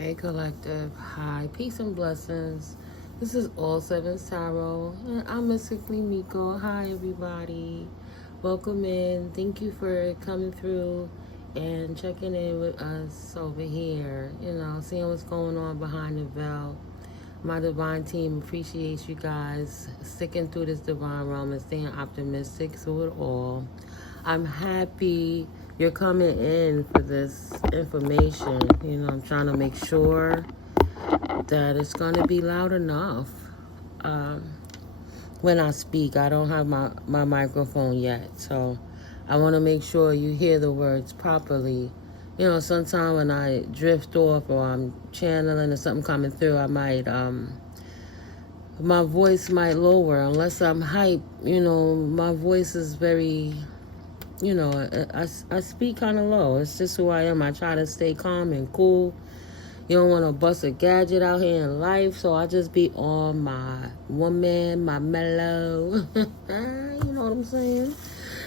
Hey collective, hi, peace and blessings. This is All Sevens Tarot, and I'm Mystically Miko. Hi everybody, welcome in. Thank you for coming through and checking in with us over here. Seeing what's going on behind the veil. My divine team appreciates you guys sticking through this divine realm and staying optimistic through it all. I'm happy you're coming in for this information. I'm trying to make sure that it's going to be loud enough. When I speak, I don't have my microphone yet, so I want to make sure you hear the words properly. Sometimes when I drift off or I'm channeling or something coming through, I might, my voice might lower unless I'm hype. My voice is very, I speak kind of low. It's just who I am. I try to stay calm and cool. You don't want to bust a gadget out here in life, so I just be on my woman, my mellow. You know what I'm saying?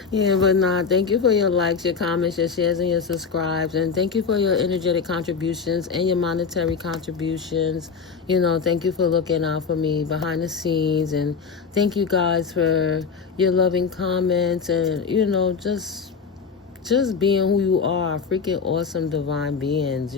Yeah, but nah, thank you for your likes, your comments, your shares, and your subscribes. And thank you for your energetic contributions and your monetary contributions. Thank you for looking out for me behind the scenes. And thank you guys for your loving comments and, just being who you are. Freaking awesome divine beings,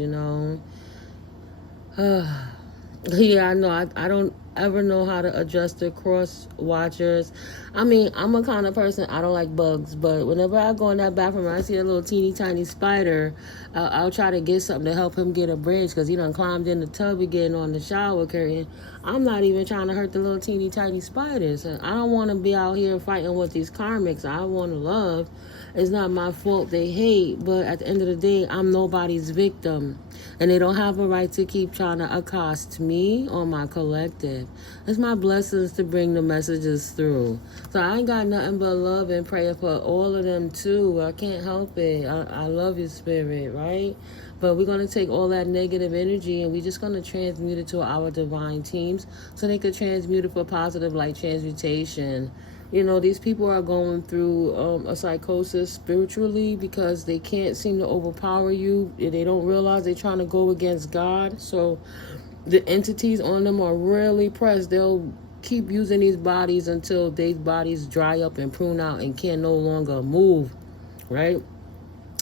Yeah, I know. I don't ever know how to adjust the cross watchers. I'm a kind of person, I don't like bugs, but whenever I go in that bathroom and I see a little teeny tiny spider, I'll try to get something to help him get a bridge because he done climbed in the tub again on the shower curtain. I'm not even trying to hurt the little teeny tiny spiders. I don't want to be out here fighting with these karmics. I want to love. It's not my fault they hate, but at the end of the day, I'm nobody's victim. And they don't have a right to keep trying to accost me or my collective. It's my blessings to bring the messages through. So I ain't got nothing but love and prayer for all of them too. I can't help it. I love your spirit, right? But we're going to take all that negative energy and we're just going to transmute it to our divine teams so they could transmute it for positive light transmutation. These people are going through a psychosis spiritually because they can't seem to overpower you. They don't realize they're trying to go against God. So the entities on them are really pressed. They'll keep using these bodies until these bodies dry up and prune out and can no longer move, right?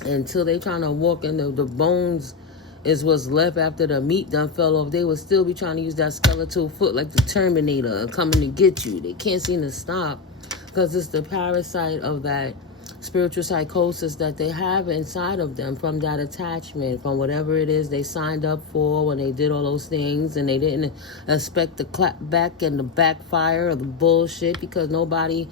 Until they trying to walk and the bones is what's left after the meat done fell off. They will still be trying to use that skeletal foot like the Terminator coming to get you. They can't seem to stop because it's the parasite of that spiritual psychosis that they have inside of them from that attachment, from whatever it is they signed up for when they did all those things, and they didn't expect the clap back and the backfire of the bullshit because nobody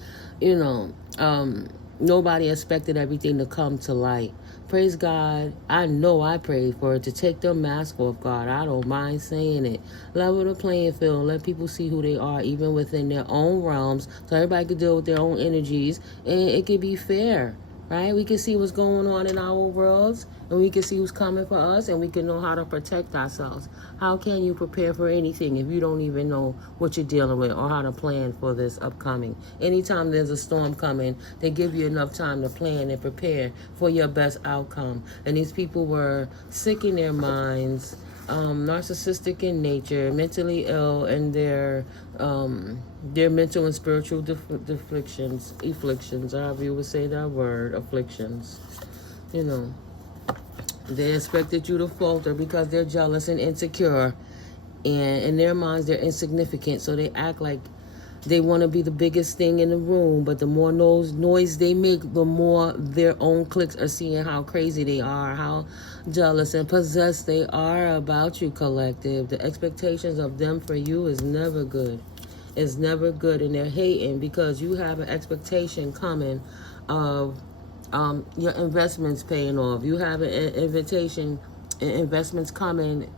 expected everything to come to light. Praise God. I know I prayed for it to take their mask off, God. I don't mind saying it. Level the playing field. Let people see who they are, even within their own realms, so everybody can deal with their own energies, and it can be fair, right? We can see what's going on in our worlds, and we can see who's coming for us, and we can know how to protect ourselves. How can you prepare for anything if you don't even know what you're dealing with or how to plan for this upcoming? Anytime there's a storm coming, they give you enough time to plan and prepare for your best outcome. And these people were sick in their minds, narcissistic in nature, mentally ill, and their mental and spiritual afflictions, however you would say that word, afflictions. They expected you to falter because they're jealous and insecure, and in their minds they're insignificant, so they act like they want to be the biggest thing in the room. But the more noise they make, the more their own cliques are seeing how crazy they are, how jealous and possessed they are about you, collective. The expectations of them for you is never good. It's never good, and they're hating because you have an expectation coming of your investments paying off. You have an investments coming,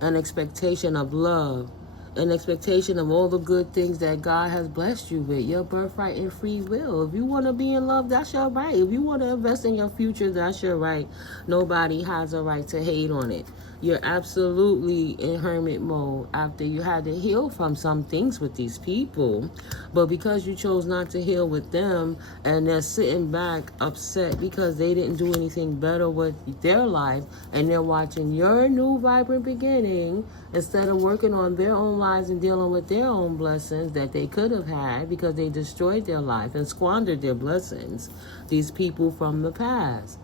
an expectation of love, in expectation of all the good things that God has blessed you with, your birthright and free will. If you want to be in love, that's your right. If you want to invest in your future, that's your right. Nobody has a right to hate on it. You're absolutely in hermit mode after you had to heal from some things with these people. But because you chose not to heal with them, and they're sitting back upset because they didn't do anything better with their life, and they're watching your new vibrant beginning instead of working on their own lives and dealing with their own blessings that they could have had because they destroyed their life and squandered their blessings. These people from the past.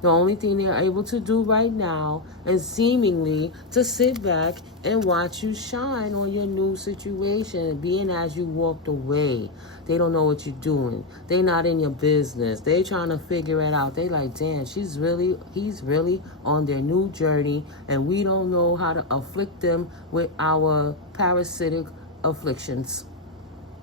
The only thing they're able to do right now is seemingly to sit back and watch you shine on your new situation, being as you walked away. They don't know what you're doing. They not in your business. They trying to figure it out. They like, damn, he's really on their new journey, and we don't know how to afflict them with our parasitic afflictions.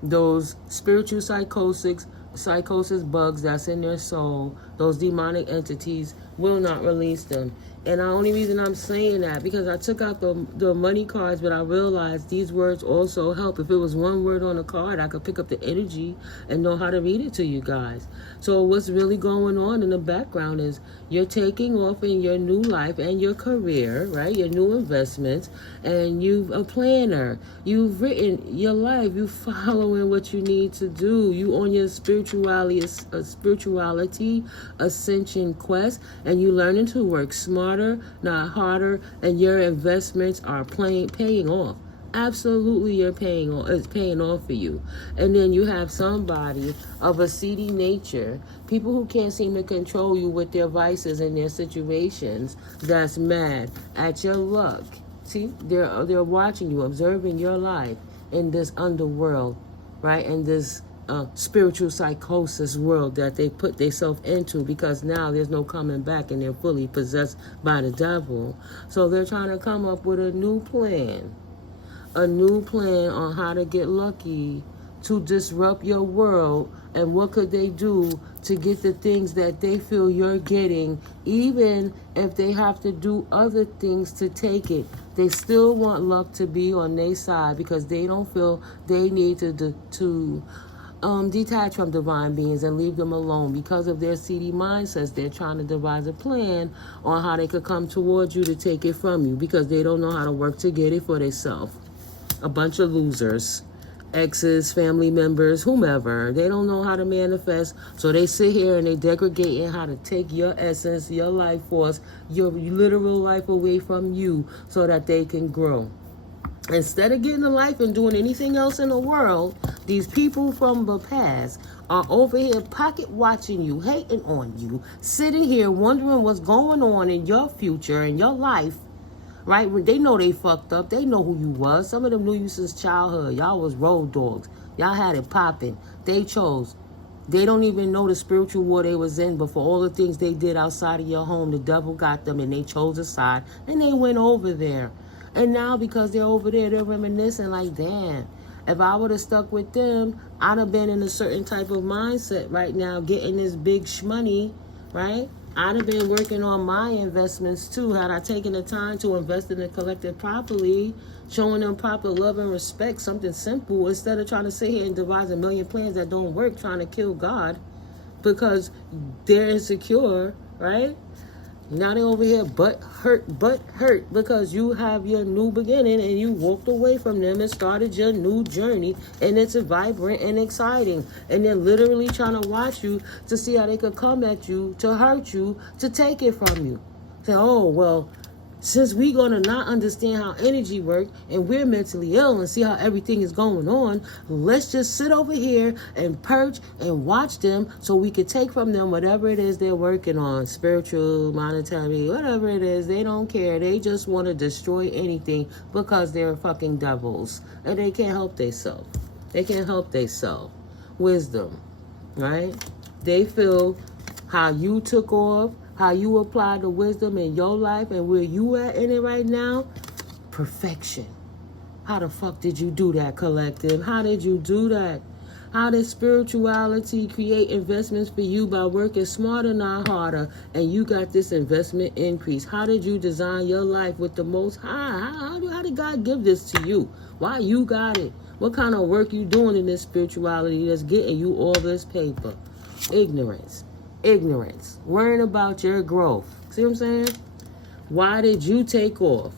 Those spiritual psychosis bugs that's in their soul, those demonic entities will not release them. And the only reason I'm saying that, because I took out the money cards, but I realized these words also help. If it was one word on a card, I could pick up the energy and know how to read it to you guys. So what's really going on in the background is you're taking off in your new life and your career, right? Your new investments, and you've a planner. You've written your life. You following what you need to do. You on your spirituality ascension quest, and you learning to work smarter, not harder, and your investments are paying off. Absolutely, it's paying off for you. And then you have somebody of a seedy nature, people who can't seem to control you with their vices and their situations, that's mad at your luck. See, they're watching you, observing your life in this underworld, right? In this spiritual psychosis world that they put themselves into, because now there's no coming back and they're fully possessed by the devil. So they're trying to come up with a new plan on how to get lucky, to disrupt your world. And what could they do to get the things that they feel you're getting, even if they have to do other things to take it? They still want luck to be on their side because they don't feel they need to detach from divine beings and leave them alone. Because of their seedy mindsets, they're trying to devise a plan on how they could come towards you to take it from you, because they don't know how to work to get it for themselves. A bunch of losers, exes, family members, whomever. They don't know how to manifest, so they sit here and they degrade in how to take your essence, your life force, your literal life away from you so that they can grow. Instead of getting a life and doing anything else in the world, these people from the past are over here pocket watching you, hating on you, sitting here wondering what's going on in your future and your life, right? When they know they fucked up, they know who you was. Some of them knew you since childhood. Y'all was road dogs. Y'all had it popping. They chose. They don't even know the spiritual war they was in, but for all the things they did outside of your home, the devil got them and they chose a side and they went over there. And now because they're over there, they're reminiscing like, damn, if I would have stuck with them, I'd have been in a certain type of mindset right now, getting this big shmoney, right? I'd have been working on my investments too, had I taken the time to invest in the collective properly, showing them proper love and respect, something simple, instead of trying to sit here and devise a million plans that don't work, trying to kill God because they're insecure, right? Now they over here but hurt because you have your new beginning and you walked away from them and started your new journey, and it's vibrant and exciting, and they're literally trying to watch you to see how they could come at you, to hurt you, to take it from you. Say, oh, well, since we're going to not understand how energy works and we're mentally ill and see how everything is going on, let's just sit over here and perch and watch them so we could take from them whatever it is they're working on, spiritual, monetary, whatever it is. They don't care. They just want to destroy anything because they're fucking devils and they can't help themselves. They can't help themselves. Wisdom, right? They feel how you took off, how you apply the wisdom in your life and where you at in it right now, perfection. How the fuck did you do that, collective? How did you do that? How did spirituality create investments for you by working smarter, not harder, and you got this investment increase? How did you design your life with the Most High? How did God give this to you? Why you got it? What kind of work you doing in this spirituality that's getting you all this paper? Ignorance. Worrying about your growth. See what I'm saying? Why did you take off?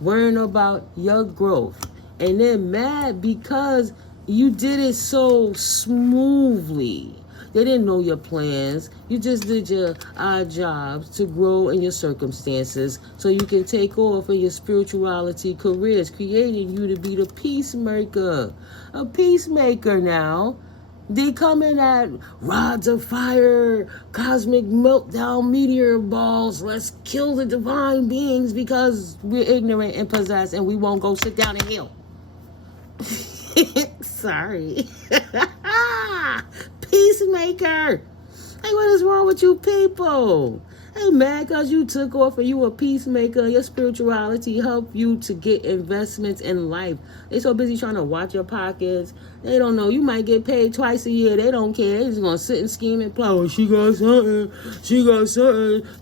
Worrying about your growth. And then mad because you did it so smoothly. They didn't know your plans. You just did your odd jobs to grow in your circumstances so you can take off in your spirituality careers, creating you to be the peacemaker. A peacemaker now. They come in at rods of fire, cosmic meltdown, meteor balls. Let's kill the divine beings because we're ignorant and possessed and we won't go sit down and heal. Sorry. Peacemaker. Hey, what is wrong with you people? Hey, man, because you took off and you a peacemaker, your spirituality helped you to get investments in life. They so busy trying to watch your pockets. They don't know. You might get paid twice a year. They don't care. They're just going to sit and scheme and play. Oh, she got something.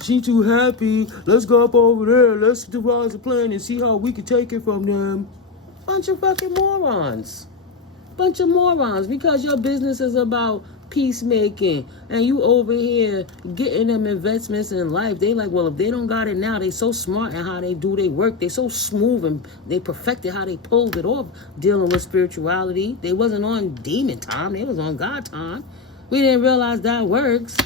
She too happy. Let's go up over there. Let's devise a plan and see how we can take it from them. Bunch of fucking morons. Because your business is about peacemaking and you over here getting them investments in life. They like, well, if they don't got it now, they so smart in how they do their work. They so smooth and they perfected how they pulled it off dealing with spirituality. They wasn't on demon time. They was on God time. We didn't realize that works,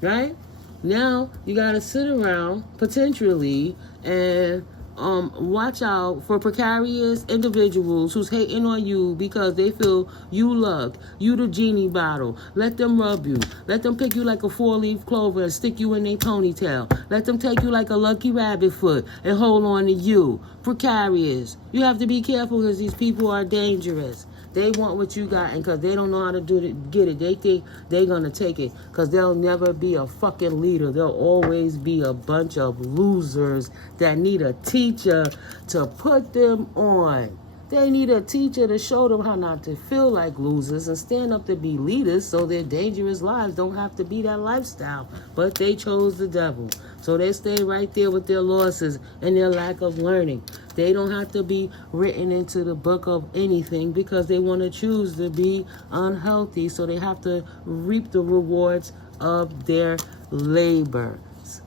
right? Now you got to sit around potentially and watch out for precarious individuals who's hating on you because they feel you luck, you the genie bottle. Let them rub you. Let them pick you like a 4-leaf clover and stick you in their ponytail. Let them take you like a lucky rabbit foot and hold on to you. Precarious. You have to be careful because these people are dangerous. They want what you got, and because they don't know how to get it, they think they're going to take it because they'll never be a fucking leader. They'll always be a bunch of losers that need a teacher to put them on. They need a teacher to show them how not to feel like losers and stand up to be leaders so their dangerous lives don't have to be that lifestyle. But they chose the devil. So they stay right there with their losses and their lack of learning. They don't have to be written into the book of anything because they want to choose to be unhealthy. So they have to reap the rewards of their labors.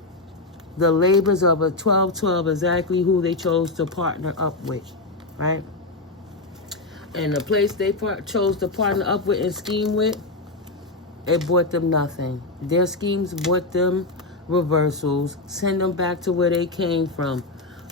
The labors of a 12-12, exactly who they chose to partner up with, right? And the place they chose to partner up with and scheme with, it brought them nothing. Their schemes brought them reversals, send them back to where they came from.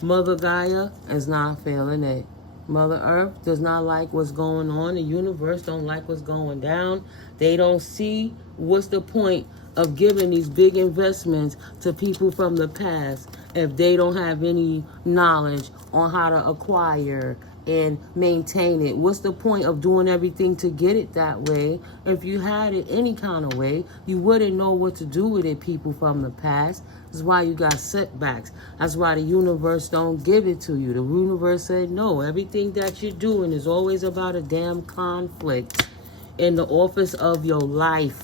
Mother Gaia is not feeling it. Mother Earth does not like what's going on. The universe don't like what's going down. They don't see what's the point of giving these big investments to people from the past if they don't have any knowledge on how to acquire and maintain it. What's the point of doing everything to get it that way? If you had it any kind of way, you wouldn't know what to do with it, people from the past. That's why you got setbacks. That's why the universe don't give it to you. The universe said, no, everything that you're doing is always about a damn conflict in the office of your life.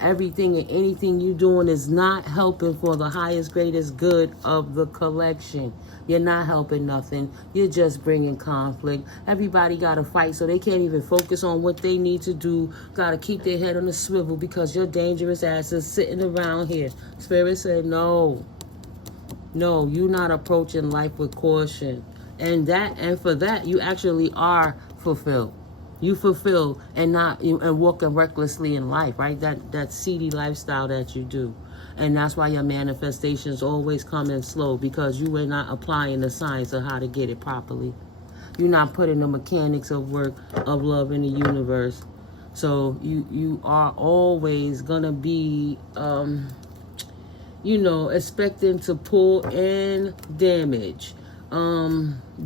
Everything and anything you're doing is not helping for the highest, greatest good of the collection. You're not helping nothing. You're just bringing conflict. Everybody got to fight, so they can't even focus on what they need to do. Got to keep their head on a swivel because your dangerous ass is sitting around here. Spirit said, no, you're not approaching life with caution. And for that, you actually are fulfilled. You fulfill and walking recklessly in life, right? That seedy lifestyle that you do. And that's why your manifestations always come in slow because you are not applying the science of how to get it properly. You're not putting the mechanics of work of love in the universe. So you are always going to be, expecting to pull in damage,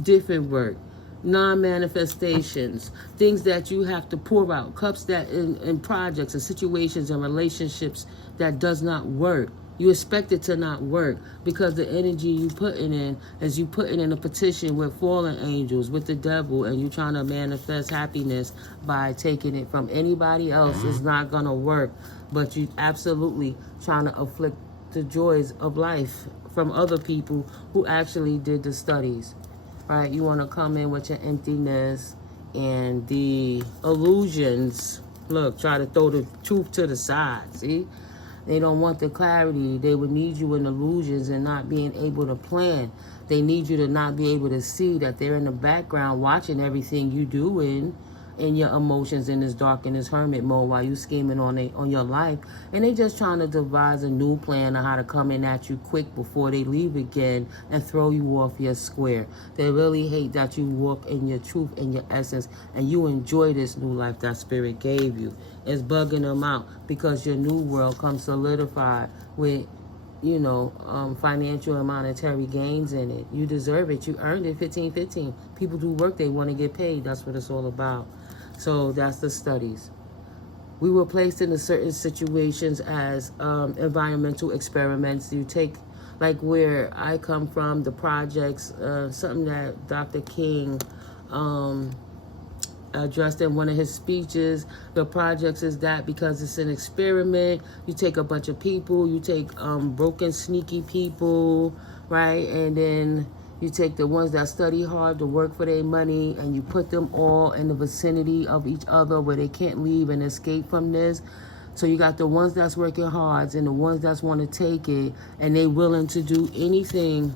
different work, non-manifestations, things that you have to pour out, cups that in projects and situations and relationships that does not work. You expect it to not work because the energy you putting in is you putting in a petition with fallen angels, with the devil, and you trying to manifest happiness by taking it from anybody else. It's not going to work, but you absolutely trying to afflict the joys of life from other people who actually did the studies, right? You want to come in with your emptiness and the illusions. Look, try to throw the truth to the side, see? They don't want the clarity. They would need you in illusions and not being able to plan. They need you to not be able to see that they're in the background watching everything you do in your emotions in this dark and this hermit mode while you scheming on your life. And they just trying to devise a new plan on how to come in at you quick before they leave again and throw you off your square. They really hate that you walk in your truth and your essence and you enjoy this new life that spirit gave you. It's bugging them out because your new world comes solidified with, you know, financial and monetary gains in it. You deserve it. You earned it. 15-15. People do work. They want to get paid. That's what it's all about. So that's the studies. We were placed in certain situations as environmental experiments. You take, like where I come from, the projects, something that Dr. King addressed in one of his speeches. The projects is that because it's an experiment. You take a bunch of people, you take broken, sneaky people, right? And then you take the ones that study hard to work for their money and you put them all in the vicinity of each other where they can't leave and escape from this. So you got the ones that's working hard and the ones that's want to take it and they willing to do anything.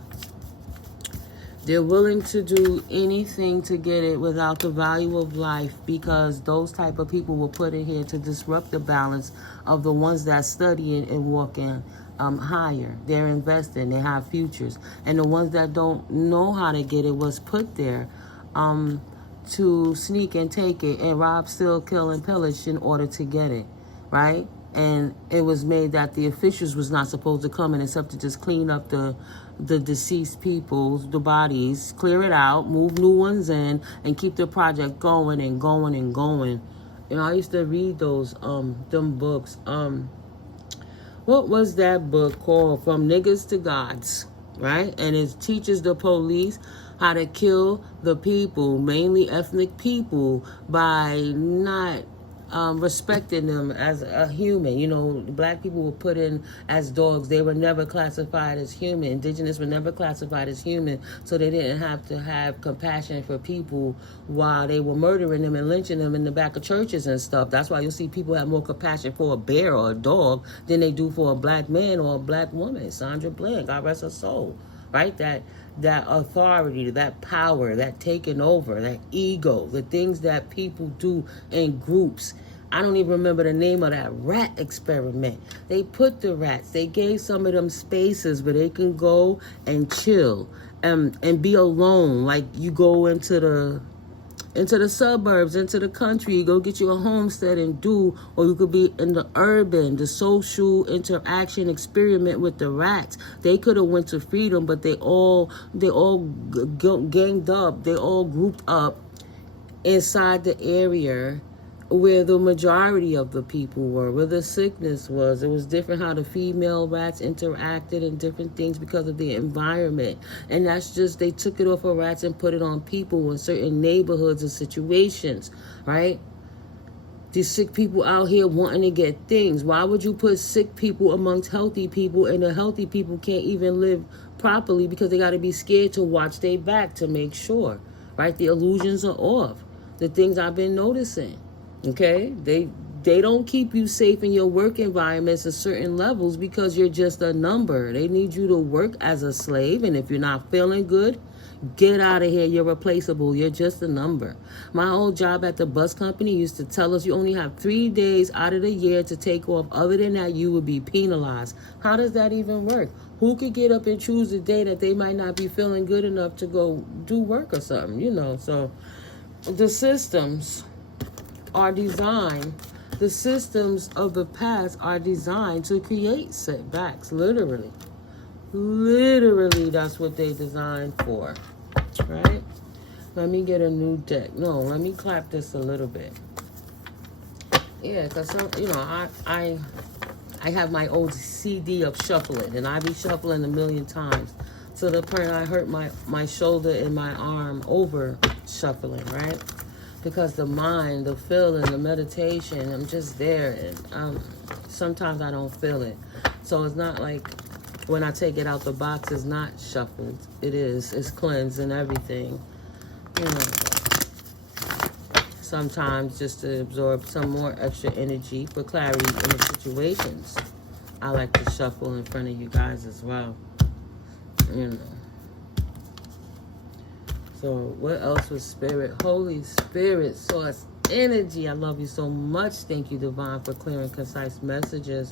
They're willing to do anything to get it without the value of life because those type of people were put in here to disrupt the balance of the ones that studying and walking higher. They're investing, they have futures. And the ones that don't know how to get it was put there to sneak and take it and rob, steal, kill, and pillage in order to get it, right? And it was made that the officials was not supposed to come in except to just clean up the deceased people's, the bodies, clear it out, move new ones in, and keep the project going and going and going. You know, I used to read those, them books. What was that book called? From Niggas to Gods, right? And it teaches the police how to kill the people, mainly ethnic people, by not respecting them as a human. You know, black people were put in as dogs. They were never classified as human. Indigenous were never classified as human, so they didn't have to have compassion for people while they were murdering them and lynching them in the back of churches and stuff. That's why you'll see people have more compassion for a bear or a dog than they do for a black man or a black woman. Sandra Bland, God rest her soul, right? That authority, that power, that taking over, that ego, the things that people do in groups. I don't even remember the name of that rat experiment. They put the rats, they gave some of them spaces where they can go and chill and be alone. Like you go into the suburbs, into the country, go get you a homestead and do, or you could be in the urban, the social interaction experiment with the rats. They could have went to freedom, but they all ganged up, they all grouped up inside the area where the majority of the people were, where the sickness was. It was different how the female rats interacted and different things because of the environment. And that's just, they took it off of rats and put it on people in certain neighborhoods and situations, right? These sick people out here wanting to get things. Why would you put sick people amongst healthy people and the healthy people can't even live properly because they got to be scared to watch their back to make sure, right? The illusions are off. The things I've been noticing. Okay, they don't keep you safe in your work environments at certain levels because you're just a number. They need you to work as a slave, and if you're not feeling good, get out of here. You're replaceable. You're just a number. My old job at the bus company used to tell us you only have 3 days out of the year to take off. Other than that, you would be penalized. How does that even work? Who could get up and choose a day that they might not be feeling good enough to go do work or something, you know? So the systems are designed, the systems of the past are designed to create setbacks, literally. Literally, that's what they designed for, right? Let me get a new deck. No, let me clap this a little bit. Yeah, because, you know, I have my old CD of shuffling, and I be shuffling a million times. To the point I hurt my shoulder and my arm over shuffling, right? Because the mind, the feeling, the meditation, I'm just there. And sometimes I don't feel it. So it's not like when I take it out the box, it's not shuffled. It is. It's cleansed and everything. You know. Sometimes just to absorb some more extra energy for clarity in the situations. I like to shuffle in front of you guys as well. You know. So what else was Spirit? Holy Spirit, Source, Energy. I love you so much. Thank you, Divine, for clear and concise messages.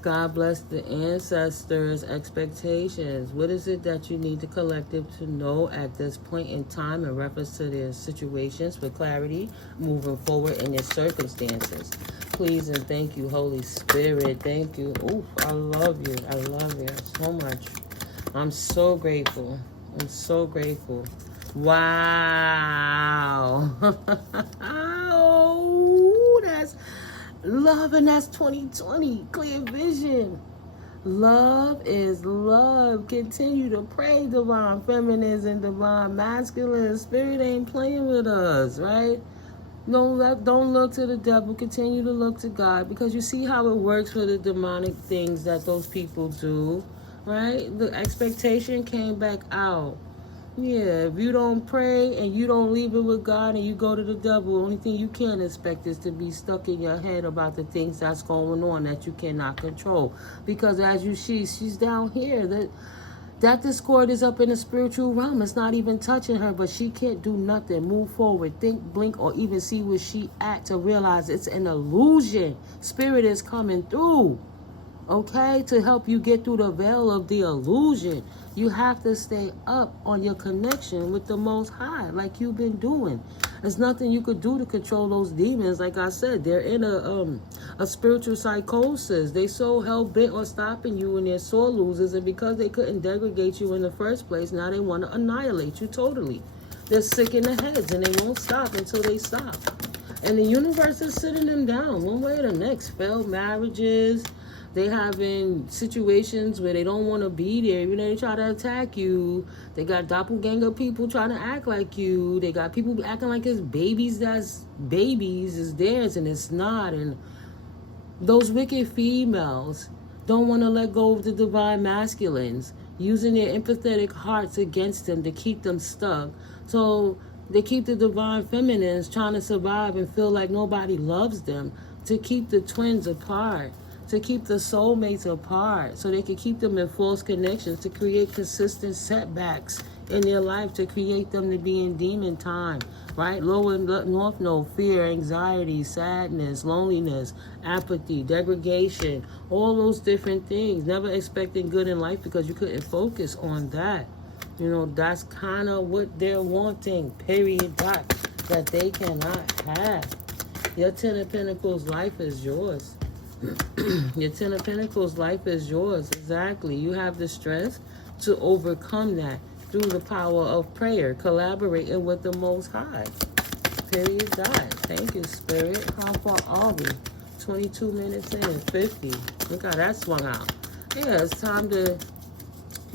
God bless the ancestors' expectations. What is it that you need the collective to know at this point in time in reference to their situations for clarity moving forward in their circumstances? Please and thank you, Holy Spirit. Thank you. Ooh, I love you. I love you so much. I'm so grateful. I'm so grateful. Wow. Oh, that's love, and that's 2020. Clear vision. Love is love. Continue to pray, divine feminines and divine masculine. Spirit ain't playing with us, right? Don't look to the devil. Continue to look to God, because you see how it works for the demonic things that those people do, right? The expectation came back out. Yeah, if you don't pray and you don't leave it with God and you go to the devil, the only thing you can expect is to be stuck in your head about the things that's going on that you cannot control. Because as you see, she's down here. That discord is up in the spiritual realm. It's not even touching her, but she can't do nothing. Move forward, think, blink, or even see where she at to realize it's an illusion. Spirit is coming through. Okay, to help you get through the veil of the illusion. You have to stay up on your connection with the Most High, like you've been doing. There's nothing you could do to control those demons. Like I said, they're in a spiritual psychosis. They so hell-bent on stopping you, and they're sore losers. And because they couldn't degrade you in the first place, now they want to annihilate you totally. They're sick in the heads, and they won't stop until they stop. And the universe is sitting them down one way or the next. Failed marriages. They having situations where they don't want to be there. Even though they try to attack you. They got doppelganger people trying to act like you. They got people acting like it's babies that's babies is theirs and it's not. And those wicked females don't want to let go of the divine masculines, using their empathetic hearts against them to keep them stuck. So they keep the divine feminines trying to survive and feel like nobody loves them, to keep the twins apart, to keep the soulmates apart, so they can keep them in false connections, to create consistent setbacks in their life, to create them to be in demon time, right? Lower north node, fear, anxiety, sadness, loneliness, apathy, degradation, all those different things. Never expecting good in life because you couldn't focus on that. You know, that's kind of what they're wanting, period, dot, that they cannot have. Your Ten of Pentacles life is yours. Your Ten of Pentacles life is yours. Exactly. You have the strength to overcome that through the power of prayer, collaborating with the Most High. Period. Dot. Thank you, Spirit. How far are we? 22 minutes in, 50. Look how that swung out. Yeah, it's time to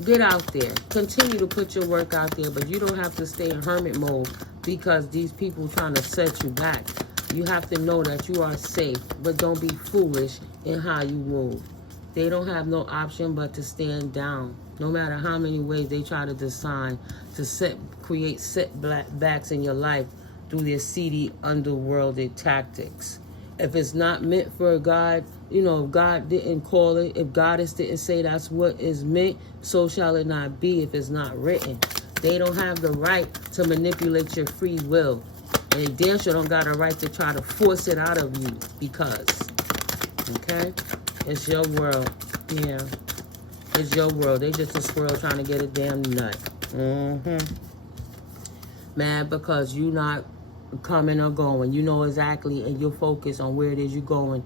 get out there. Continue to put your work out there, but you don't have to stay in hermit mode because these people trying to set you back. You have to know that you are safe, but don't be foolish in how you move. They don't have no option but to stand down. No matter how many ways they try to design to create setbacks in your life through their seedy, underworlded tactics. If it's not meant for God, you know, if God didn't call it, if Goddess didn't say that's what is meant, so shall it not be if it's not written. They don't have the right to manipulate your free will. And they damn sure don't got a right to try to force it out of you because, okay? It's your world. Yeah. It's your world. They just a squirrel trying to get a damn nut. Mad because you not coming or going. You know exactly, and you're focused on where it is you're going,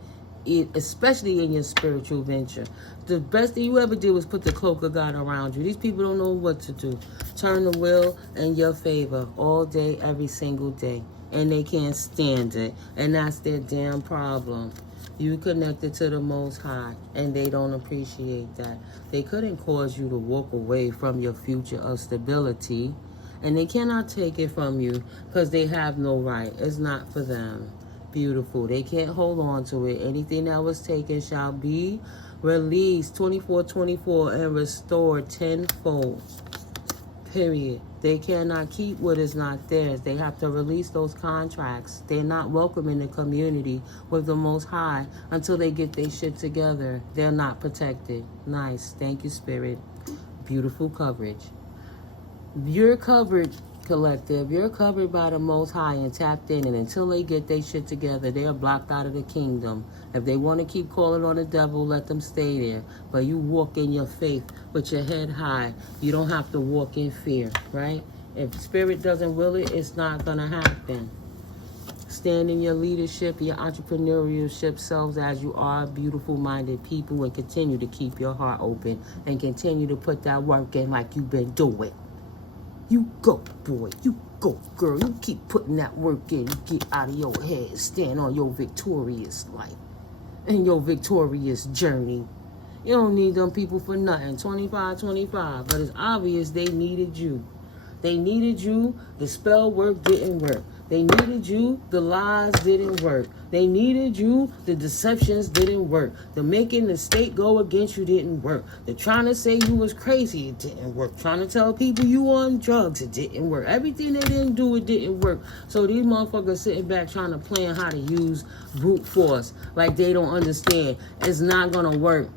especially in your spiritual venture. The best thing you ever did was put the cloak of God around you. These people don't know what to do. Turn the wheel in your favor all day, every single day. And they can't stand it. And that's their damn problem. You connected to the Most High, and they don't appreciate that. They couldn't cause you to walk away from your future of stability, and they cannot take it from you because they have no right. It's not for them. Beautiful. They can't hold on to it. Anything that was taken shall be released 24/24 and restored tenfold. Period. They cannot keep what is not theirs. They have to release those contracts. They're not welcome in the community with the Most High until they get their shit together. They're not protected. Nice. Thank you, Spirit. Beautiful coverage. You're covered, collective. You're covered by the Most High and tapped in. And until they get their shit together, they are blocked out of the kingdom. If they want to keep calling on the devil, let them stay there. But you walk in your faith with your head high. You don't have to walk in fear, right? If Spirit doesn't will it, it's not going to happen. Stand in your leadership, your entrepreneurship selves as you are, beautiful-minded people, and continue to keep your heart open and continue to put that work in like you've been doing. You go, boy. You go, girl. You keep putting that work in. You get out of your head. Stand on your victorious life and your victorious journey. You don't need them people for nothing. 25. But it's obvious they needed you. They needed you. The spell work didn't work. They needed you. The lies didn't work. They needed you. The deceptions didn't work. The making the state go against you didn't work. The trying to say you was crazy, it didn't work. Trying to tell people you on drugs, it didn't work. Everything they didn't do, it didn't work. So these motherfuckers sitting back trying to plan how to use brute force like they don't understand. It's not gonna work.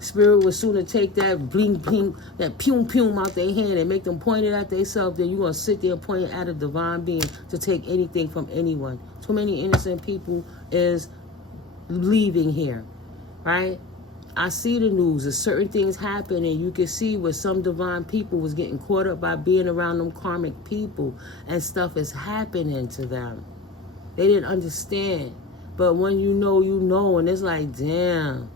Spirit would sooner take that bling bling, that pew pew out their hand and make them point it at themselves than you gonna sit there and point it at a divine being to take anything from anyone. Too many innocent people is leaving here, right? I see the news. There's certain things happen, and you can see where some divine people was getting caught up by being around them karmic people, and stuff is happening to them. They didn't understand, but when you know, and it's like, damn.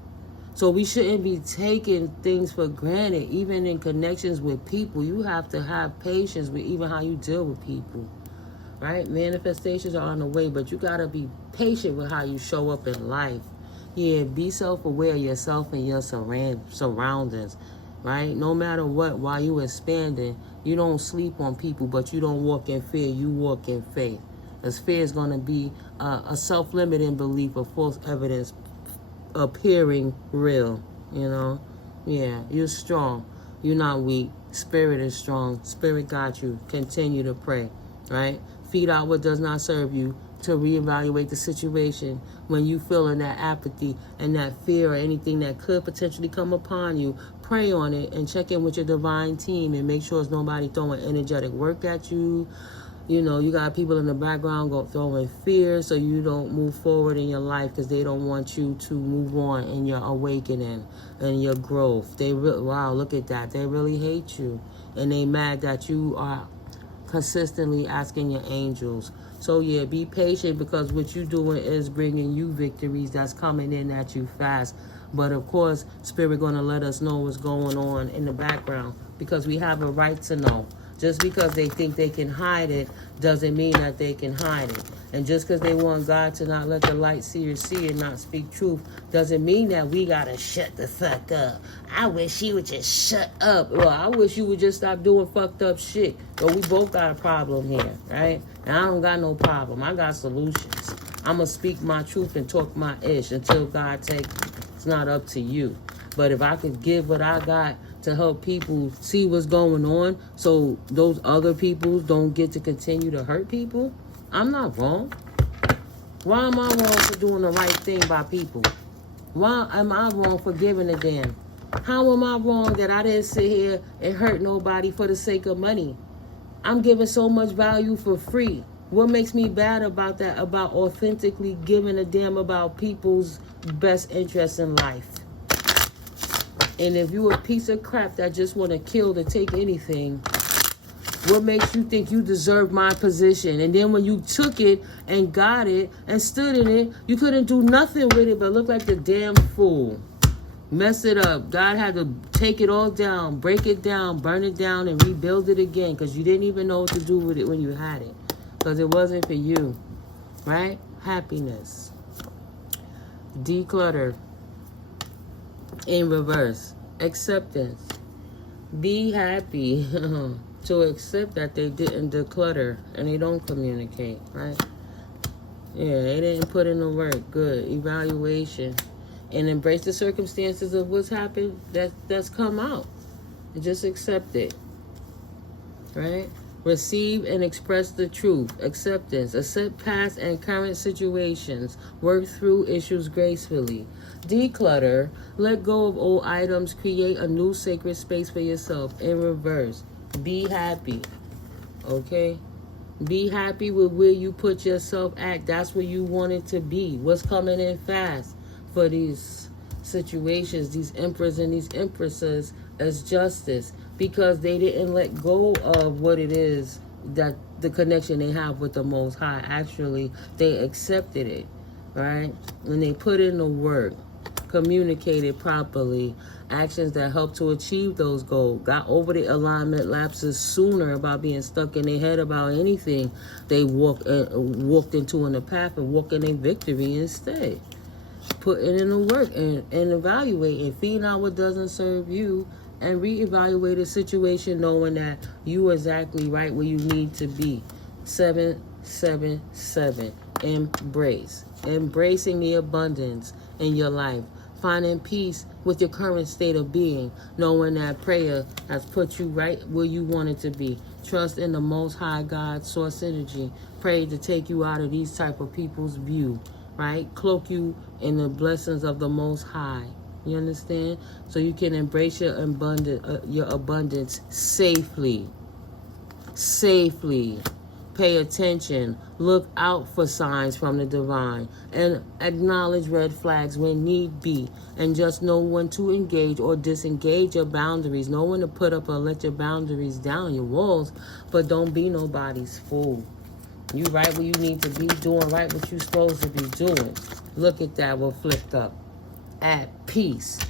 So we shouldn't be taking things for granted, even in connections with people. You have to have patience with even how you deal with people, right? Manifestations are on the way, but you got to be patient with how you show up in life. Yeah, be self-aware of yourself and your surroundings, right? No matter what, while you expanding, you don't sleep on people, but you don't walk in fear. You walk in faith. As fear is going to be a self-limiting belief of false evidence appearing real, you know. Yeah, you're strong. You're not weak. Spirit is strong. Spirit got you. Continue to pray, right? Feed out what does not serve you to reevaluate the situation when you feel in that apathy and that fear or anything that could potentially come upon you. Pray on it and check in with your divine team and make sure it's nobody throwing energetic work at you. You know, you got people in the background throwing fear so you don't move forward in your life because they don't want you to move on in your awakening and your growth. Wow, look at that. They really hate you. And they mad that you are consistently asking your angels. So, yeah, be patient because what you're doing is bringing you victories that's coming in at you fast. But, of course, Spirit going to let us know what's going on in the background because we have a right to know. Just because they think they can hide it doesn't mean that they can hide it. And just because they want God to not let the light seer see and not speak truth doesn't mean that we got to shut the fuck up. I wish you would just shut up. Well, I wish you would just stop doing fucked up shit. But we both got a problem here, right? And I don't got no problem. I got solutions. I'm going to speak my truth and talk my ish until God takes me. It's not up to you. But if I could give what I got to help people see what's going on so those other people don't get to continue to hurt people, I'm not wrong. Why am I wrong for doing the right thing by people? Why am I wrong for giving a damn? How am I wrong that I didn't sit here and hurt nobody for the sake of money? I'm giving so much value for free. What makes me bad about that, about authentically giving a damn about people's best interests in life? And if you a piece of crap that just want to kill to take anything, what makes you think you deserve my position? And then when you took it and got it and stood in it, you couldn't do nothing with it but look like the damn fool. Mess it up. God had to take it all down, break it down, burn it down, and rebuild it again because you didn't even know what to do with it when you had it because it wasn't for you, right? Happiness. Declutter. In reverse. Acceptance. Be happy to accept that they didn't declutter and they don't communicate, right? Yeah, they didn't put in the work. Good. Evaluation. And embrace the circumstances of what's happened that's come out. And just accept it. Right? Receive and express the truth. Acceptance. Accept past and current situations. Work through issues gracefully. Declutter. Let go of old items. Create a new sacred space for yourself. In reverse. Be happy. Okay? Be happy with where you put yourself at. That's where you want it to be. What's coming in fast for these situations, these emperors and these empresses, as justice, because they didn't let go of what it is that the connection they have with the Most High. Actually, they accepted it, right? And they put in the work, communicated properly, actions that help to achieve those goals, got over the alignment lapses sooner about being stuck in their head about anything. They walked into in the path and walk in a victory instead. Putting in the work and evaluating, feeding out what doesn't serve you, and reevaluate the situation knowing that you are exactly right where you need to be. 777. Embrace. Embracing the abundance in your life. Finding peace with your current state of being, knowing that prayer has put you right where you want it to be. Trust in the Most High God, source energy. Pray to take you out of these type of people's view, right? Cloak you in the blessings of the Most High. You understand? So you can embrace your abundance safely. Safely. Pay attention. Look out for signs from the divine. And acknowledge red flags when need be. And just know when to engage or disengage your boundaries. Know when to put up or let your boundaries down, your walls. But don't be nobody's fool. You right where you need to be, doing right what you're supposed to be doing. Look at that, we're flipped up. At peace.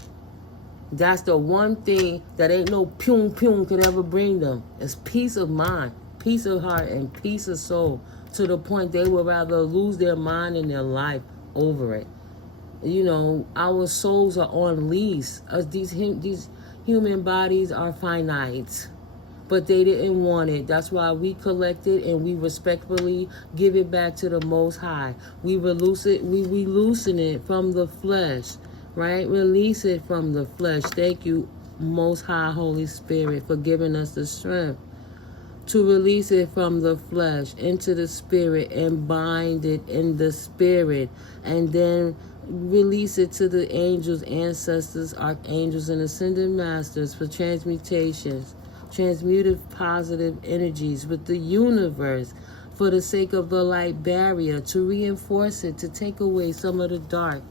That's the one thing that ain't no pyung could ever bring them. It's peace of mind, peace of heart, and peace of soul. To the point they would rather lose their mind and their life over it. You know, our souls are on lease. These human bodies are finite. But they didn't want it. That's why we collect it and we respectfully give it back to the Most High. We loosen it from the flesh, right? Release it from the flesh. Thank you, Most High Holy Spirit, for giving us the strength to release it from the flesh into the spirit and bind it in the spirit, and then release it to the angels, ancestors, archangels, and ascended masters for transmutations. Transmutive positive energies with the universe for the sake of the light barrier, to reinforce it, to take away some of the dark,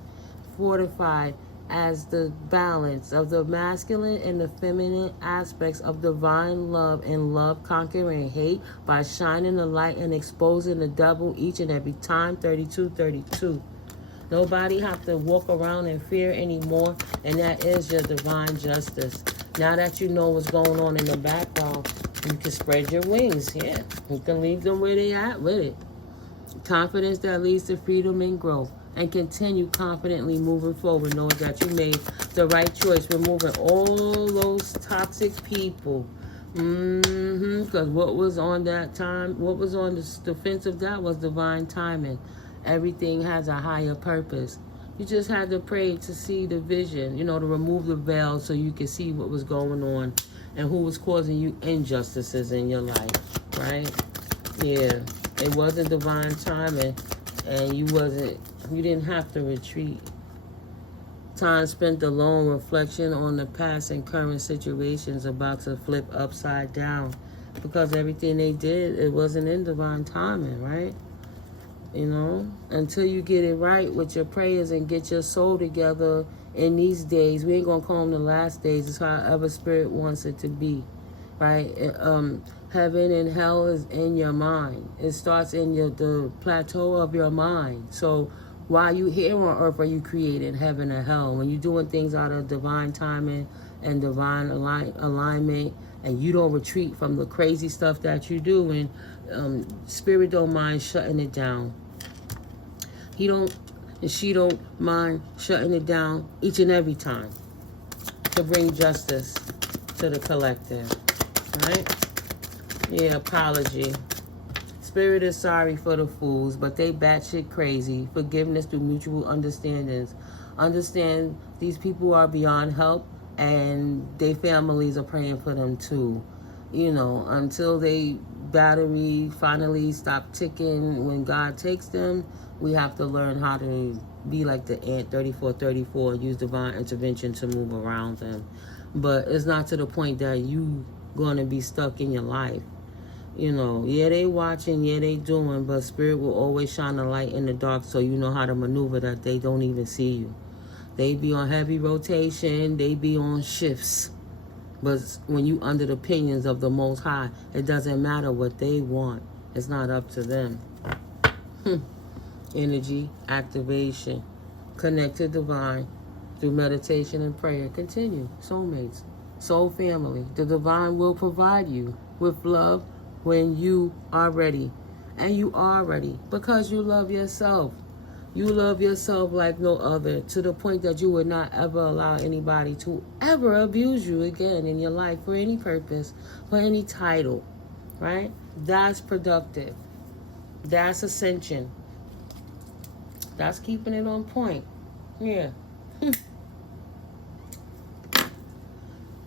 fortified as the balance of the masculine and the feminine aspects of divine love, and love conquering hate by shining the light and exposing the devil each and every time. 3232. Nobody have to walk around in fear anymore, and that is your divine justice. Now that you know what's going on in the background, you can spread your wings. Yeah, you can leave them where they at with it. Confidence that leads to freedom and growth, and continue confidently moving forward, knowing that you made the right choice, removing all those toxic people. Because what was on that time, what was on the defense of that was divine timing. Everything has a higher purpose. You just had to pray to see the vision, you know, to remove the veil so you could see what was going on and who was causing you injustices in your life, right? Yeah, it wasn't divine timing, and you didn't have to retreat. Time spent alone, reflection on the past and current situations about to flip upside down, because everything they did, it wasn't in divine timing, right? You know, until you get it right with your prayers and get your soul together in these days. We ain't gonna call them the last days. It's however spirit wants it to be, right? Heaven and hell is in your mind. It starts in the plateau of your mind. So while you here on earth, are you creating heaven or hell? When you're doing things out of divine timing and divine alignment, and you don't retreat from the crazy stuff that you do, and spirit don't mind shutting it down. And she don't mind shutting it down each and every time to bring justice to the collective. Right? Yeah, apology. Spirit is sorry for the fools, but they batshit crazy. Forgiveness through mutual understandings. Understand these people are beyond help, and their families are praying for them too. You know, until they battery finally stop ticking when God takes them, we have to learn how to be like the ant 3434, use divine intervention to move around them. But it's not to the point that you going to be stuck in your life. You know, yeah, they watching, yeah, they doing, but Spirit will always shine a light in the dark so you know how to maneuver that they don't even see you. They be on heavy rotation, they be on shifts. But when you under the opinions of the Most High, it doesn't matter what they want. It's not up to them. Energy, activation, connect to divine through meditation and prayer. Continue. Soulmates, soul family. The divine will provide you with love when you are ready. And you are ready because you love yourself. You love yourself like no other, to the point that you would not ever allow anybody to ever abuse you again in your life for any purpose, for any title, right? That's productive. That's ascension. That's keeping it on point. Yeah.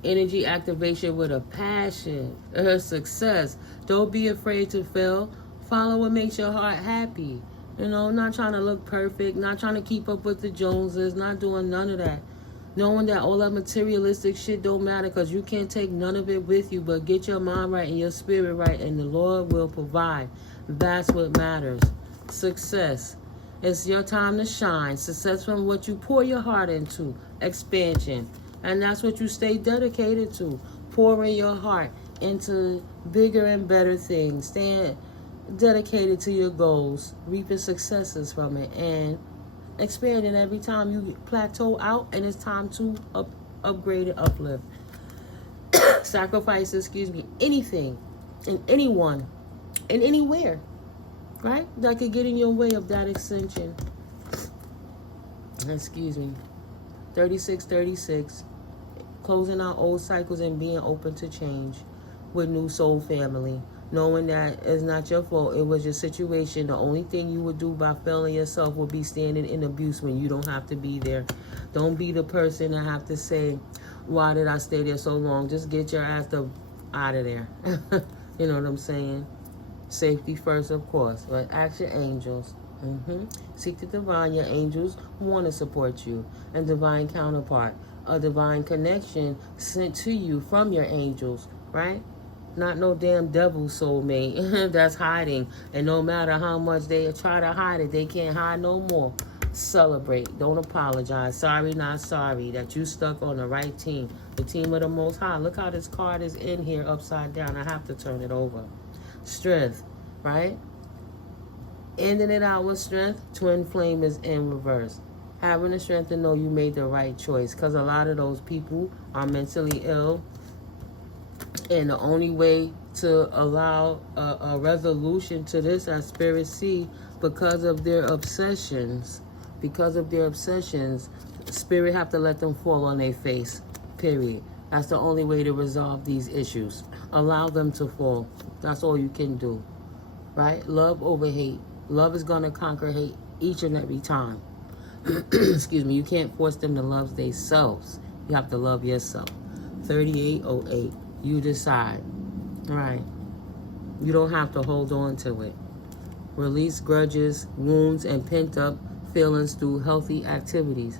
Energy activation with a passion. Success. Don't be afraid to fail. Follow what makes your heart happy. You know, not trying to look perfect, not trying to keep up with the Joneses, not doing none of that. Knowing that all that materialistic shit don't matter because you can't take none of it with you, but get your mind right and your spirit right and the Lord will provide. That's what matters. Success. It's your time to shine. Success from what you pour your heart into. Expansion. And that's what you stay dedicated to. Pouring your heart into bigger and better things. Staying dedicated to your goals, reaping successes from it, and expanding every time you plateau out and it's time to upgrade and uplift. Sacrifice, anything and anyone and anywhere, right? That could get in your way of that ascension. 3636. Closing out old cycles and being open to change with new soul family. Knowing that it's not your fault, it was your situation. The only thing you would do by failing yourself would be standing in abuse when you don't have to be there. Don't be the person that have to say, why did I stay there so long? Just get your ass out of there. You know what I'm saying? Safety first, of course. But ask your angels. Seek the divine. Your angels want to support you. And divine counterpart. A divine connection sent to you from your angels, right? Not no damn devil soulmate that's hiding. And no matter how much they try to hide it, they can't hide no more. Celebrate. Don't apologize. Sorry, not sorry that you stuck on the right team. The team of the Most High. Look how this card is in here upside down. I have to turn it over. Strength, right? Ending it out with strength. Twin flame is in reverse. Having the strength to know you made the right choice. Because a lot of those people are mentally ill. And the only way to allow a resolution to this as Spirit see, because of their obsessions, Spirit have to let them fall on their face, period. That's the only way to resolve these issues. Allow them to fall. That's all you can do, right? Love over hate. Love is going to conquer hate each and every time. You can't force them to love themselves. You have to love yourself. 3808. You decide. Right. You don't have to hold on to it. Release grudges, wounds, and pent-up feelings through healthy activities.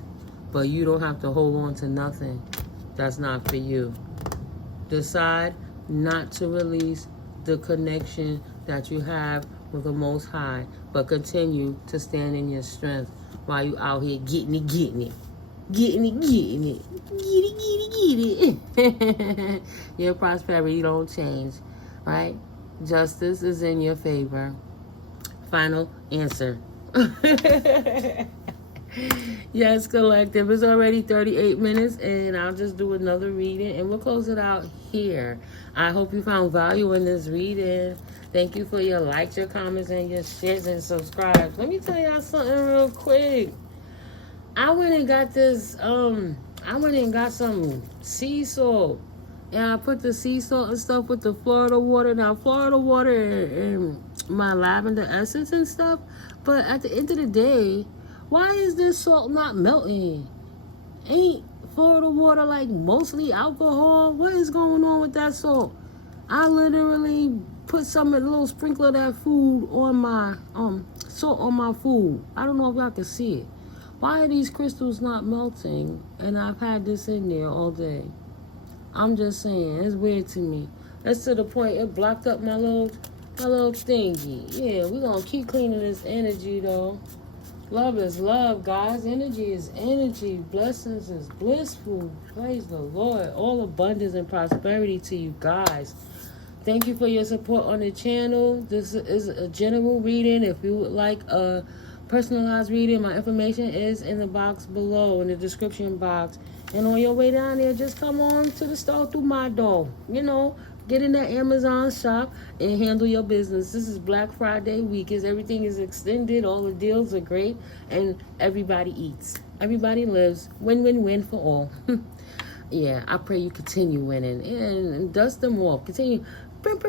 But you don't have to hold on to nothing that's not for you. Decide not to release the connection that you have with the Most High, but continue to stand in your strength while you out here getting it. Getting it. Your prosperity don't change, right? Justice is in your favor. Final answer. Yes, collective. It's already 38 minutes, and I'll just do another reading, and we'll close it out here. I hope you found value in this reading. Thank you for your likes, your comments, and your shares and subscribes. Let me tell y'all something real quick. I went and got this, I went and got some sea salt. And I put the sea salt and stuff with the Florida water. Now, Florida water and my lavender essence and stuff. But at the end of the day, why is this salt not melting? Ain't Florida water like mostly alcohol? What is going on with that salt? I literally put a little sprinkle of that food on my salt on my food. I don't know if y'all can see it. Why are these crystals not melting? And I've had this in there all day. I'm just saying, it's weird to me. That's to the point it blocked up my little thingy. Yeah, we're gonna keep cleaning this energy though. Love is love, guys. Energy is energy. Blessings is blissful. Praise the Lord. All abundance and prosperity to you guys. Thank you for your support on the channel. This is a general reading. If you would like a personalized reading, my information is in the box below, in the description box. And on your way down there, just come on to the store through my door. You know, get in the Amazon shop and handle your business. This is Black Friday week. Everything is extended. All the deals are great. And everybody eats. Everybody lives. Win, win, win for all. Yeah, I pray you continue winning. And dust them off. Continue. Dust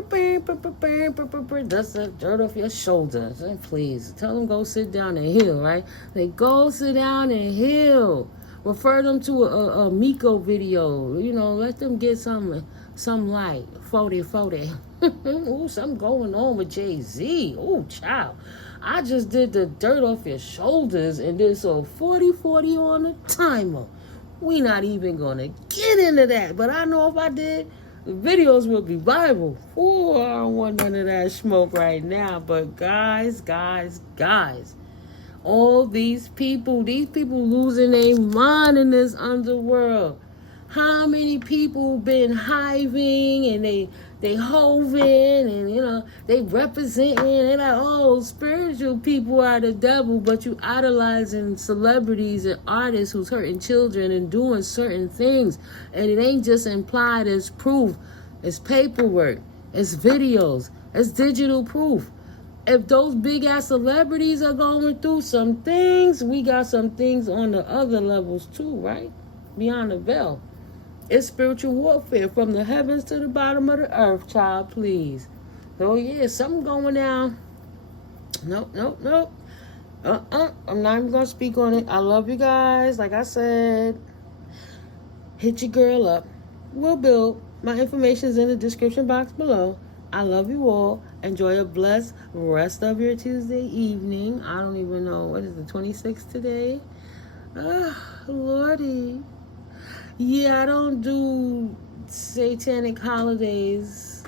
the dirt off your shoulders. And please, tell them go sit down and heal, right? They go sit down and heal. Refer them to a Miko video. You know, let them get some light. 40. Ooh, something going on with Jay-Z. Ooh, child. I just did the dirt off your shoulders and did so 40 on the timer. We not even going to get into that. But I know if I did, the videos will be viral. Ooh, I don't want none of that smoke right now. But guys. All these people losing their mind in this underworld. How many people been hiving and they hoving and, you know, they representing. They're like, oh, spiritual people are the devil, but you idolizing celebrities and artists who's hurting children and doing certain things. And it ain't just implied as proof. It's paperwork. It's videos. It's digital proof. If those big-ass celebrities are going through some things, we got some things on the other levels too, right? Beyond the veil. It's spiritual warfare from the heavens to the bottom of the earth, child, please. So, yeah, something going down. Nope. I'm not even going to speak on it. I love you guys. Like I said, hit your girl up. We'll build. My information is in the description box below. I love you all. Enjoy a blessed rest of your Tuesday evening. I don't even know. What is the 26th today? Lordy. Yeah, I don't do satanic holidays.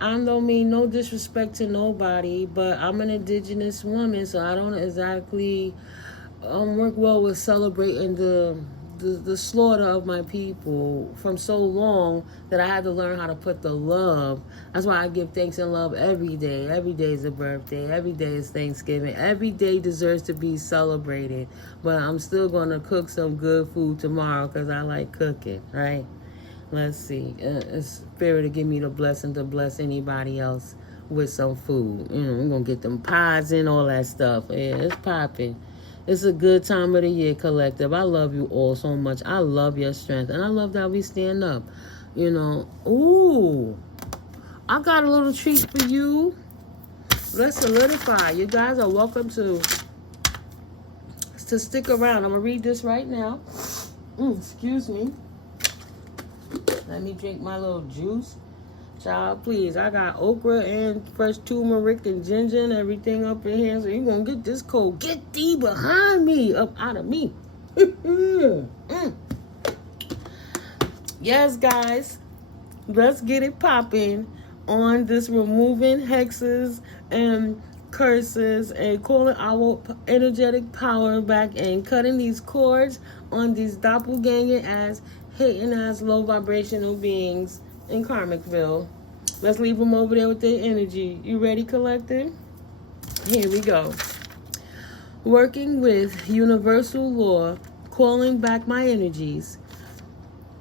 I don't mean no disrespect to nobody, but I'm an indigenous woman, so I don't exactly work well with celebrating the slaughter of my people from so long that I had to learn how to put the love. That's why I give thanks and love every day. Every day is a birthday. Every day is Thanksgiving. Every day deserves to be celebrated. But I'm still going to cook some good food tomorrow because I like cooking, right? Let's see. Spirit to give me the blessing to bless anybody else with some food. You know, we're going to get them pies and all that stuff. Yeah, it's popping. It's a good time of the year, collective. I love you all so much. I love your strength. And I love that we stand up. You know. Ooh. I got a little treat for you. Let's solidify. You guys are welcome to stick around. I'm going to read this right now. Excuse me. Let me drink my little juice. Child, please. I got okra and fresh turmeric and ginger and everything up in here. So you're going to get this cold. Get thee behind me. Up out of me. Yes, guys. Let's get it popping on this removing hexes and curses and calling our energetic power back and cutting these cords on these doppelganger ass, hating ass, low vibrational beings in Karmicville. Let's leave them over there with their energy. You ready, collective? Here we go. Working with universal law, calling back my energies.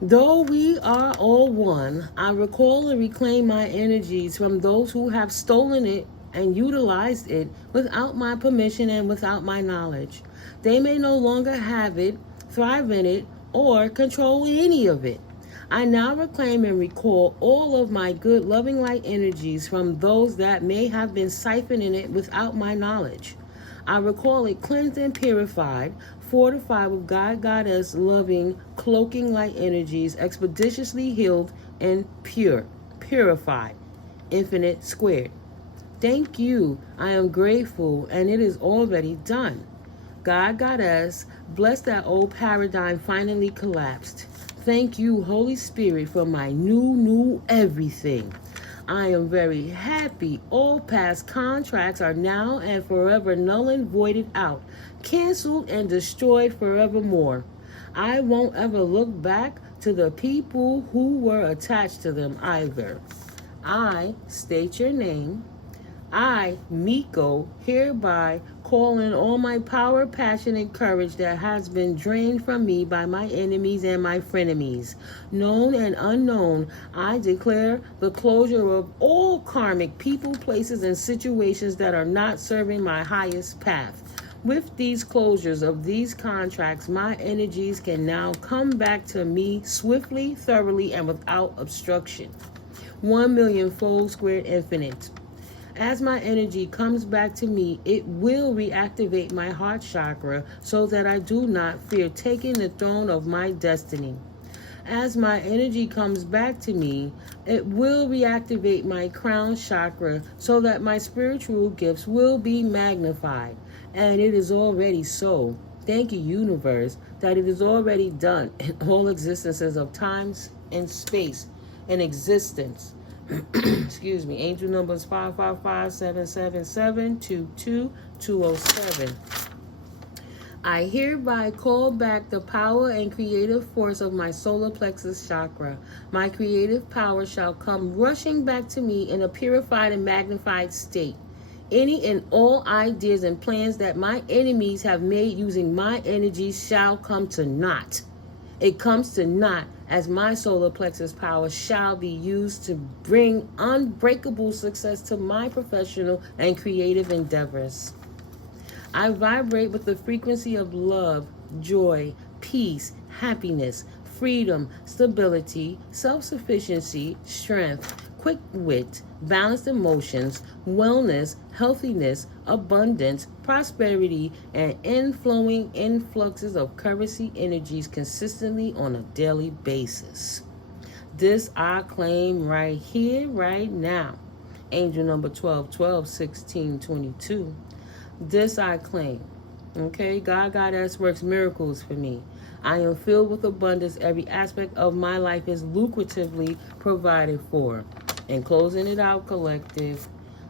Though we are all one, I recall and reclaim my energies from those who have stolen it and utilized it without my permission and without my knowledge. They may no longer have it, thrive in it, or control any of it. I now reclaim and recall all of my good, loving light energies from those that may have been siphoned in it without my knowledge. I recall it cleansed and purified, fortified with God, Goddess, loving, cloaking light energies, expeditiously healed and purified, infinite squared. Thank you. I am grateful, and it is already done. God, Goddess, bless that old paradigm finally collapsed. Thank you, Holy Spirit, for my new everything. I am very happy. All past contracts are now and forever null and voided out, canceled and destroyed forevermore. I won't ever look back to the people who were attached to them either. I state your name. I, Miko, hereby call in all my power, passion, and courage that has been drained from me by my enemies and my frenemies. Known and unknown, I declare the closure of all karmic people, places, and situations that are not serving my highest path. With these closures of these contracts, my energies can now come back to me swiftly, thoroughly, and without obstruction. 1,000,000 fold squared infinite. As my energy comes back to me, it will reactivate my heart chakra so that I do not fear taking the throne of my destiny. As my energy comes back to me, it will reactivate my crown chakra so that my spiritual gifts will be magnified. And it is already so. Thank you, universe, that it is already done in all existences of times and space and existence. Excuse me. Angel numbers 555-777-22207. I hereby call back the power and creative force of my solar plexus chakra. My creative power shall come rushing back to me in a purified and magnified state. Any and all ideas and plans that my enemies have made using my energy shall come to naught. It comes to naught as my solar plexus power shall be used to bring unbreakable success to my professional and creative endeavors. I vibrate with the frequency of love, joy, peace, happiness, freedom, stability, self-sufficiency, strength, quick wit, balanced emotions, wellness, healthiness, abundance, prosperity, and inflowing influxes of currency energies consistently on a daily basis. This I claim right here, right now. Angel number 12121622. This I claim. Okay, God Goddess works miracles for me. I am filled with abundance. Every aspect of my life is lucratively provided for. And closing it out, collective.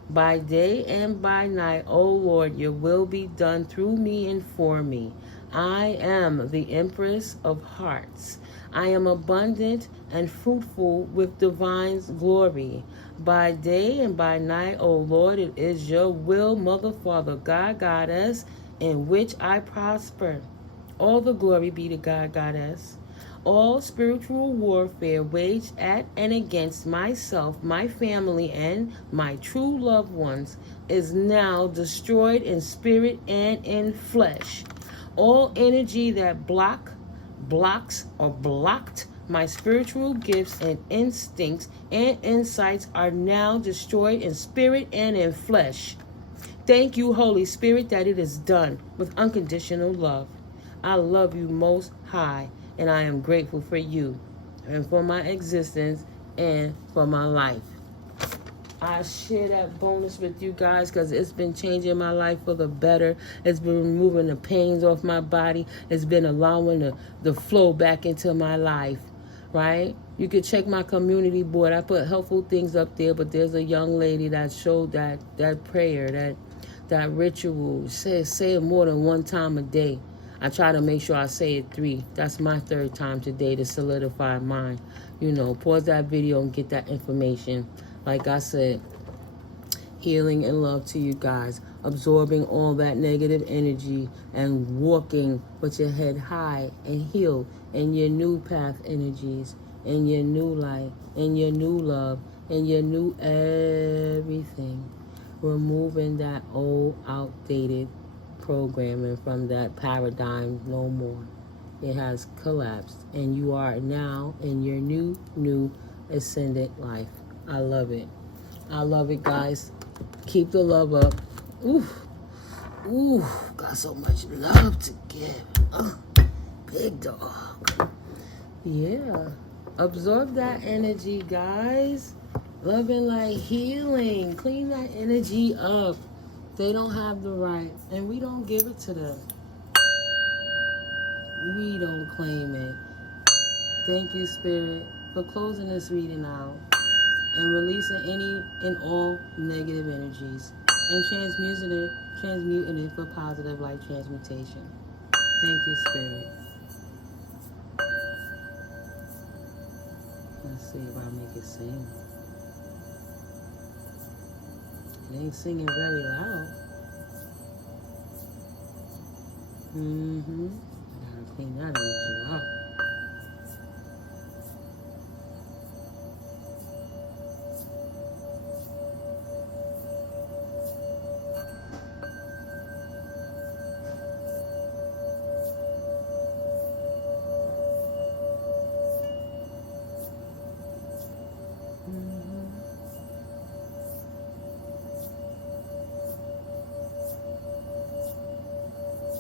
By day and by night, O Lord, your will be done through me and for me. I am the Empress of Hearts. I am abundant and fruitful with divine's glory. By day and by night, O Lord, it is your will, Mother, Father, God, Goddess, in which I prosper. All the glory be to God, Goddess. All spiritual warfare waged at and against myself, my family, and my true loved ones is now destroyed in spirit and in flesh. All energy that blocks, or blocked my spiritual gifts and instincts and insights are now destroyed in spirit and in flesh. Thank you, Holy Spirit, that it is done with unconditional love. I love you most high, and I am grateful for you and for my existence and for my life. I share that bonus with you guys because it's been changing my life for the better. It's been removing the pains off my body. It's been allowing the flow back into my life, right? You can check my community board. I put helpful things up there, but there's a young lady that showed that prayer, that ritual. Say it more than one time a day. I try to make sure I say it 3. That's my 3rd time today to solidify mine. Pause that video and get that information. Like I said, healing and love to you guys. Absorbing all that negative energy and walking with your head high and healed in your new path energies, in your new light, in your new love, in your new everything. removing that old, outdated programming from that paradigm no more. It has collapsed, and you are now in your new ascendant life. I love it. I love it, guys. Keep the love up. Ooh, got so much love to give. Big dog. Yeah. Absorb that energy, guys. Love and light healing. Clean that energy up. They don't have the right, and we don't give it to them. We don't claim it. Thank you, Spirit, for closing this reading out and releasing any and all negative energies and transmuting it for positive light transmutation. Thank you, Spirit. Let's see if I make it sing. It ain't singing very loud. I gotta clean that energy out.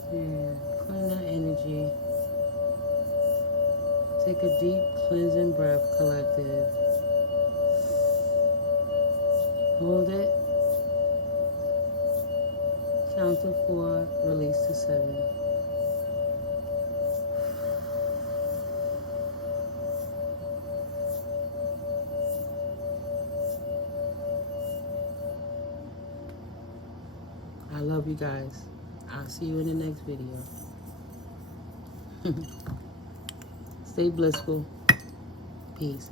Clean that energy. Take a deep cleansing breath, collective. Hold it. Count to 4, release to 7. I love you guys. I'll see you in the next video. Stay blissful. Peace.